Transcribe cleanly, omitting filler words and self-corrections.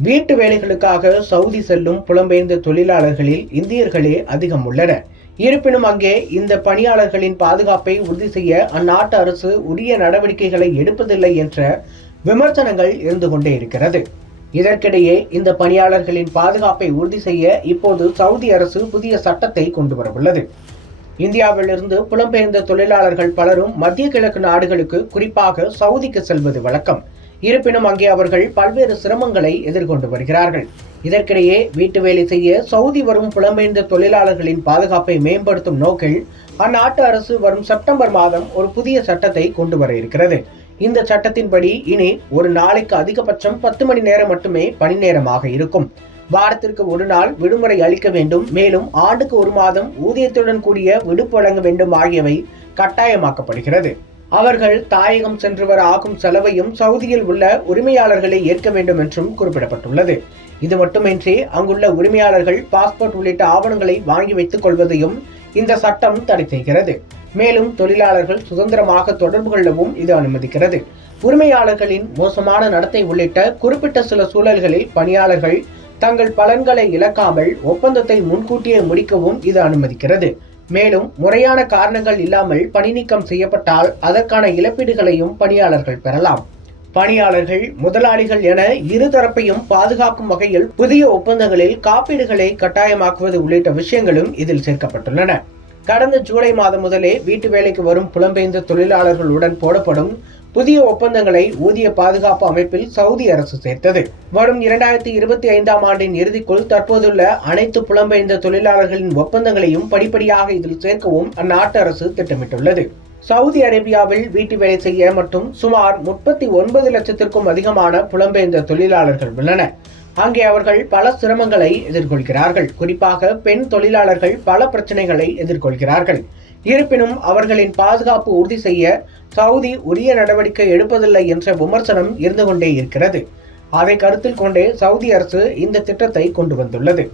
வீட்டு வேலைகளுக்காக சவுதி செல்லும் புலம்பெயர்ந்த தொழிலாளர்களில் இந்தியர்களே அதிகம் உள்ளனர். இருப்பினும் அங்கே இந்த பணியாளர்களின் பாதுகாப்பை உறுதி செய்ய அந்நாட்டு அரசு உரிய நடவடிக்கைகளை எடுப்பதில்லை என்ற விமர்சனங்கள் இருந்து கொண்டே இருக்கிறது. இதற்கிடையே இந்த பணியாளர்களின் பாதுகாப்பை உறுதி செய்ய இப்போது சவுதி அரசு புதிய சட்டத்தை கொண்டு வரவுள்ளது. இந்தியாவிலிருந்து புலம்பெயர்ந்த தொழிலாளர்கள் பலரும் மத்திய கிழக்கு நாடுகளுக்கு, குறிப்பாக சவுதிக்கு செல்வது வழக்கம். இருப்பினும் அங்கே அவர்கள் பல்வேறு சிரமங்களை எதிர்கொண்டு வருகிறார்கள். இதற்கிடையே வீட்டு வேலை செய்ய சவுதி வரும் புலம்பெயர்ந்த தொழிலாளர்களின் பாதுகாப்பை மேம்படுத்தும் நோக்கில் அந்நாட்டு அரசு வரும் செப்டம்பர் மாதம் ஒரு புதிய சட்டத்தை கொண்டு வர இருக்கிறது. இந்த சட்டத்தின்படி இனி ஒரு நாளைக்கு அதிகபட்சம் 10 மணி நேரம் மட்டுமே பணி நேரமாக இருக்கும். வாரத்திற்கு ஒரு நாள் விடுமுறை அளிக்க வேண்டும். மேலும் ஆண்டுக்கு ஒரு மாதம் ஊதியத்துடன் கூடிய விடுப்பு வழங்க வேண்டும் ஆகியவை கட்டாயமாக்கப்படுகிறது. அவர்கள் தாயகம் சென்று வர ஆகும் செலவையும் சவுதியில் உள்ள உரிமையாளர்களை ஏற்க வேண்டும் என்றும் குறிப்பிடப்பட்டுள்ளது. இது மட்டுமின்றி அங்குள்ள உரிமையாளர்கள் பாஸ்போர்ட் உள்ளிட்ட ஆவணங்களை வாங்கி வைத்துக் கொள்வதையும் இந்த சட்டம் தடை செய்கிறது. மேலும் தொழிலாளர்கள் சுதந்திரமாக தொடர்பு கொள்ளவும் இது அனுமதிக்கிறது. உரிமையாளர்களின் மோசமான நடத்தை உள்ளிட்ட குறிப்பிட்ட சில சூழல்களில் பணியாளர்கள் தங்கள் பலன்களை இழக்காமல் ஒப்பந்தத்தை முன்கூட்டியே முடிக்கவும் இது அனுமதிக்கிறது. மேலும் முறையான காரணங்கள் இல்லாமல் பணி நீக்கம் செய்யப்பட்டால் அதற்கான இழப்பீடுகளையும் பணியாளர்கள் பெறலாம். பணியாளர்கள், முதலாளிகள் என இருதரப்பையும் பாதுகாக்கும் வகையில் புதிய ஒப்பந்தங்களில் காப்பீடுகளை கட்டாயமாக்குவது உள்ளிட்ட விஷயங்களும் இதில் சேர்க்கப்பட்டுள்ளன. கடந்த ஜூலை மாதம் முதலே வீட்டு வேலைக்கு வரும் புலம்பெயர்ந்த தொழிலாளர்களுடன் போடப்படும் புதிய ஒப்பந்தங்களை ஊதிய பாதுகாப்பு அமைப்பில் சவுதி அரசு சேர்த்தது. வரும் 2025ஆம் ஆண்டின் இறுதிக்குள் தற்போதுள்ள அனைத்து புலம்பெயர்ந்த தொழிலாளர்களின் ஒப்பந்தங்களையும் படிப்படியாக இதில் சேர்க்கவும் அந்நாட்டு அரசு திட்டமிட்டுள்ளது. சவுதி அரேபியாவில் வீட்டு வேலை செய்ய மட்டும் சுமார் 39 லட்சத்திற்கும் அதிகமான புலம்பெயர்ந்த தொழிலாளர்கள் உள்ளனர். அங்கே அவர்கள் பல சிரமங்களை எதிர்கொள்கிறார்கள். குறிப்பாக பெண் தொழிலாளர்கள் பல பிரச்சனைகளை எதிர்கொள்கிறார்கள். இருப்பினும் அவர்களின் பாதுகாப்பு உறுதி செய்ய சவுதி உரிய நடவடிக்கை எடுப்பதில்லை என்ற விமர்சனம் இருந்து கொண்டே இருக்கிறது. அதை கருத்தில் கொண்டே சவுதி அரசு இந்த திட்டத்தை கொண்டு வந்துள்ளது.